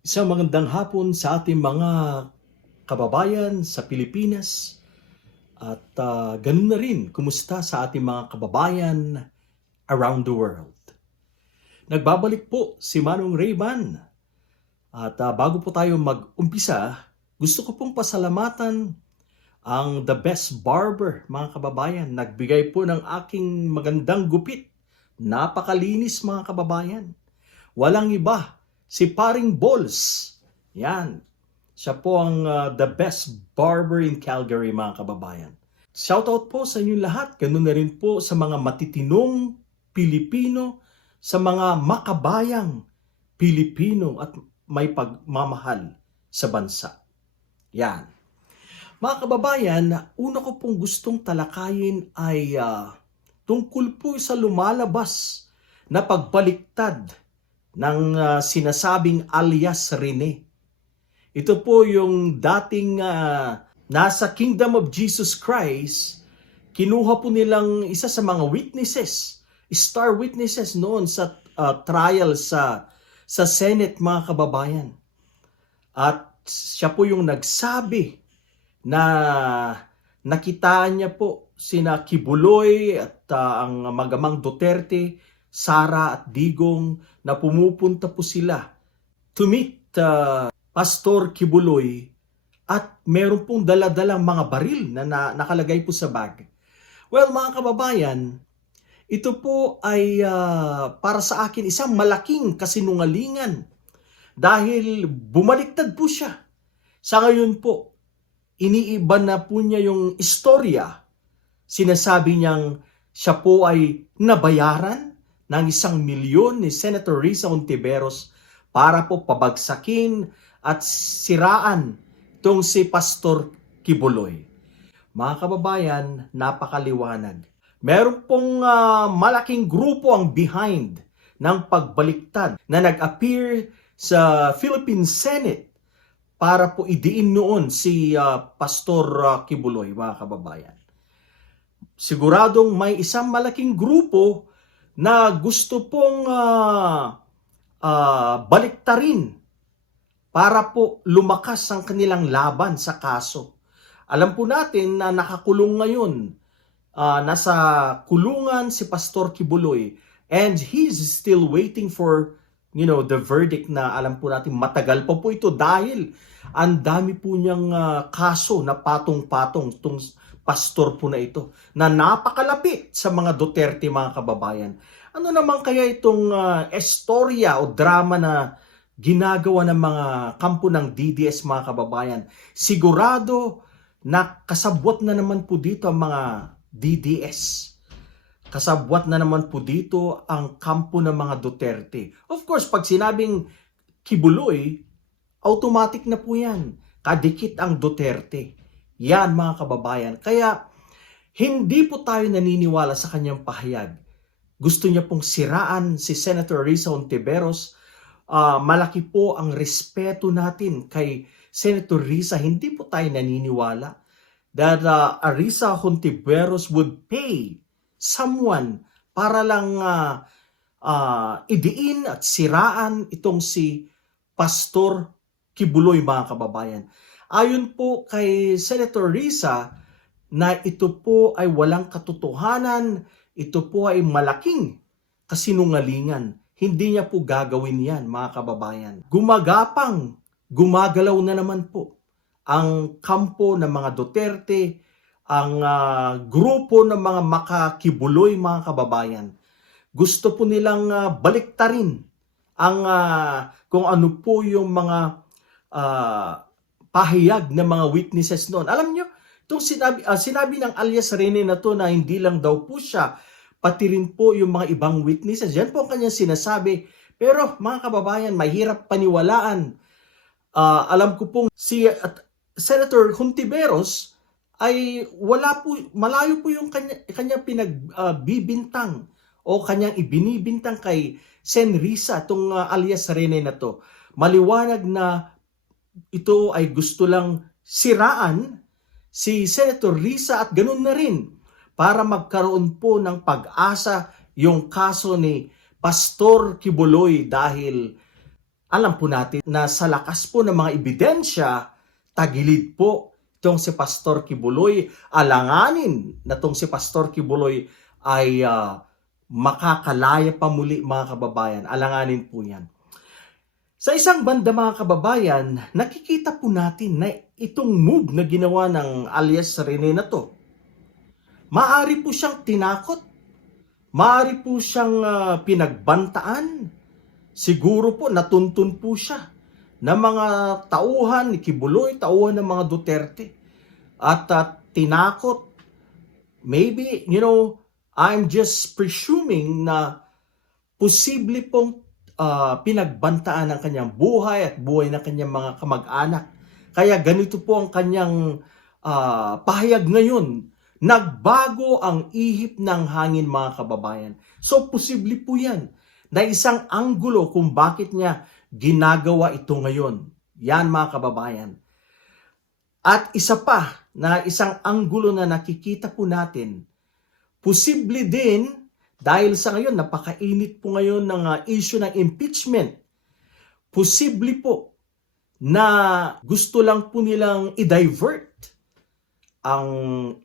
Isang magandang hapon sa ating mga kababayan sa Pilipinas at ganun na rin, kumusta sa ating mga kababayan around the world. Nagbabalik po si Manong Rayman at bago po tayo mag-umpisa, gusto ko pong pasalamatan ang The Best Barber, mga kababayan. Nagbigay po ng aking magandang gupit. Napakalinis, mga kababayan. Walang iba, si Paring Balls. Yan. Siya po ang the best barber in Calgary, mga kababayan. Shoutout po sa inyong lahat. Ganun na rin po sa mga matitinong Pilipino, sa mga makabayang Pilipino at may pagmamahal sa bansa. Yan. Mga kababayan, una ko pong gustong talakayin ay tungkol po sa lumalabas na pagbaliktad ng sinasabing alias Rene. Ito po yung dating nasa Kingdom of Jesus Christ, kinuha po nilang isa sa mga witnesses, star witnesses noon sa trial sa Senate, mga kababayan. At siya po yung nagsabi na nakita niya po sina Kibuloy at ang magamang Duterte, Sara at Digong, na pumupunta po sila to meet Pastor Kibuloy at meron pong daladalang mga baril na nakalagay po sa bag. Well, mga kababayan, ito po ay para sa akin isang malaking kasinungalingan dahil bumaliktad po siya. Sa ngayon po, iniiba na po niya yung istorya. Sinasabi niyang siya po ay nabayaran ng 1,000,000 ni Senator Risa Hontiveros para po pabagsakin at siraan itong si Pastor Kibuloy. Mga kababayan, napakaliwanag. Meron pong malaking grupo ang behind ng pagbaliktad na nag-appear sa Philippine Senate para po idiin noon si Pastor Kibuloy, mga kababayan. Siguradong may isang malaking grupo na gusto pong baliktarin para po lumakas ang kanilang laban sa kaso. Alam po natin na nakakulong ngayon, nasa kulungan si Pastor Kibuloy, and he's still waiting for the verdict na alam po natin matagal pa po ito dahil ang dami po niyang kaso na patong-patong itong pastor po na ito na napakalapit sa mga Duterte, mga kababayan. Ano naman kaya itong istorya o drama na ginagawa ng mga kampo ng DDS, mga kababayan? Sigurado na kasabwat na naman po dito ang mga DDS. Kasabwat na naman po dito ang kampo ng mga Duterte. Of course, pag sinabing Kibuloy, automatic na po yan. Kadikit ang Duterte. Yan, mga kababayan. Kaya hindi po tayo naniniwala sa kanyang pahayag. Gusto niya pong siraan si Senator Risa Hontiveros. Malaki po ang respeto natin kay Senator Risa. Hindi po tayo naniniwala that Risa Hontiveros would pay someone para lang idiin at siraan itong si Pastor Kibuloy, mga kababayan. Ayon po kay Senator Risa na ito po ay walang katotohanan, ito po ay malaking kasinungalingan. Hindi niya po gagawin yan, mga kababayan. Gumagapang, gumagalaw na naman po ang kampo ng mga Duterte, ang grupo ng mga makakibuloy, mga kababayan. Gusto po nilang baliktarin ang kung ano po yung mga pahayag ng mga witnesses noon. Alam nyo, itong sinabi ng alias Rene na to na hindi lang daw po siya, pati rin po yung mga ibang witnesses. Yan po ang kanyang sinasabi. Pero mga kababayan, mahirap paniwalaan. Alam ko pong si Senator Hontiveros ay malayo po yung kanyang pinagbibintang o kanyang ibinibintang kay Sen Risa, itong alias Rene na to. Maliwanag na ito ay gusto lang siraan si Senator Risa at ganun na rin para magkaroon po ng pag-asa yung kaso ni Pastor Kibuloy dahil Alam po natin na sa lakas po ng mga ebidensya, tagilid po itong si Pastor Kibuloy. Alanganin na itong si Pastor Kibuloy ay makakalaya pa muli, mga kababayan. Alanganin po yan. Sa isang banda, mga kababayan, nakikita po natin na itong move na ginawa ng alias Rene na to, maaari po siyang tinakot, maaari po siyang pinagbantaan, siguro po natuntun po siya ng mga tauhan ni Kibuloy, tauhan ng mga Duterte, at tinakot. Maybe, I'm just presuming na posible pong pinagbantaan ng kanyang buhay at buhay ng kanyang mga kamag-anak. Kaya ganito po ang kanyang pahayag ngayon. Nagbago ang ihip ng hangin, mga kababayan. So, posible po yan na isang anggulo kung bakit niya ginagawa ito ngayon. Yan, mga kababayan. At isa pa na isang anggulo na nakikita po natin, posible din dahil sa ngayon, napakainit po ngayon ng issue ng impeachment. Posible po na gusto lang po nilang i-divert ang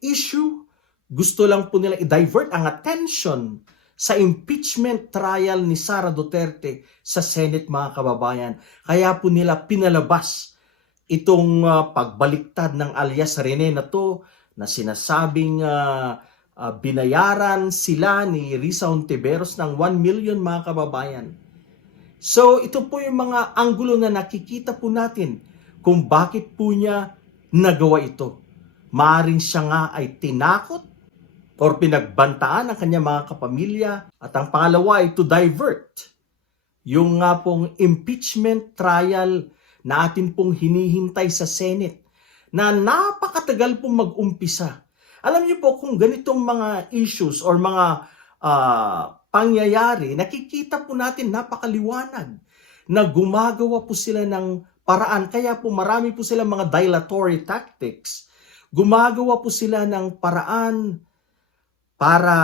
issue, gusto lang po nilang i-divert ang attention sa impeachment trial ni Sara Duterte sa Senate, mga kababayan. Kaya po nila pinalabas itong pagbaliktad ng alias Rene na to, na sinasabing binayaran sila ni Risa Hontiveros ng 1 million, mga kababayan. So ito po yung mga anggulo na nakikita po natin kung bakit po niya nagawa ito. Maaring siya nga ay tinakot or pinagbantaan ng kanyang mga kapamilya. At ang pangalawa ay to divert yung nga pong impeachment trial na atin pong hinihintay sa Senate na napakatagal pong mag-umpisa. Alam niyo po, kung ganitong mga issues or mga pangyayari, nakikita po natin napakaliwanag na gumagawa po sila ng paraan. Kaya po marami po sila mga dilatory tactics. Gumagawa po sila ng paraan para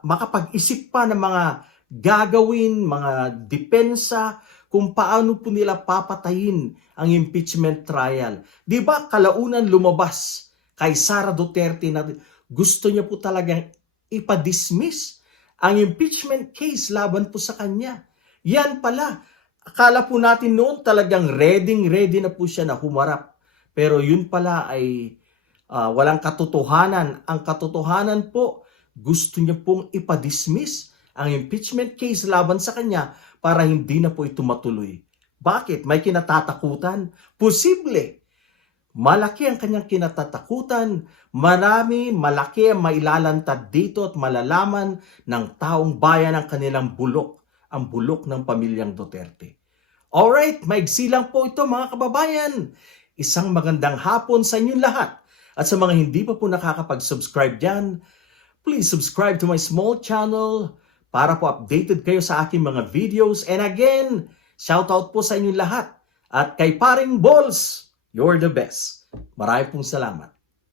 makapag-isip pa ng mga gagawin, mga depensa, kung paano po nila papatayin ang impeachment trial. Di ba kalaunan lumabas kay Sara Duterte na gusto niya po talagang ipadismiss ang impeachment case laban po sa kanya. Yan pala. Akala po natin noon talagang ready na po siya na humarap. Pero yun pala ay walang katotohanan. Ang katotohanan po, gusto niya pong ipadismiss ang impeachment case laban sa kanya para hindi na po ito matuloy. Bakit? May kinatatakutan? Posible. Malaki ang kanyang kinatatakutan, malaki ang mailalantad dito at malalaman ng taong bayan ang kanilang bulok, ang bulok ng pamilyang Duterte. Alright, maigsi lang po ito, mga kababayan. Isang magandang hapon sa inyong lahat. At sa mga hindi pa po nakakapag-subscribe dyan, please subscribe to my small channel para po updated kayo sa aking mga videos. And again, shoutout po sa inyong lahat. At kay Paring Balls, you're the best. Maraming pong salamat.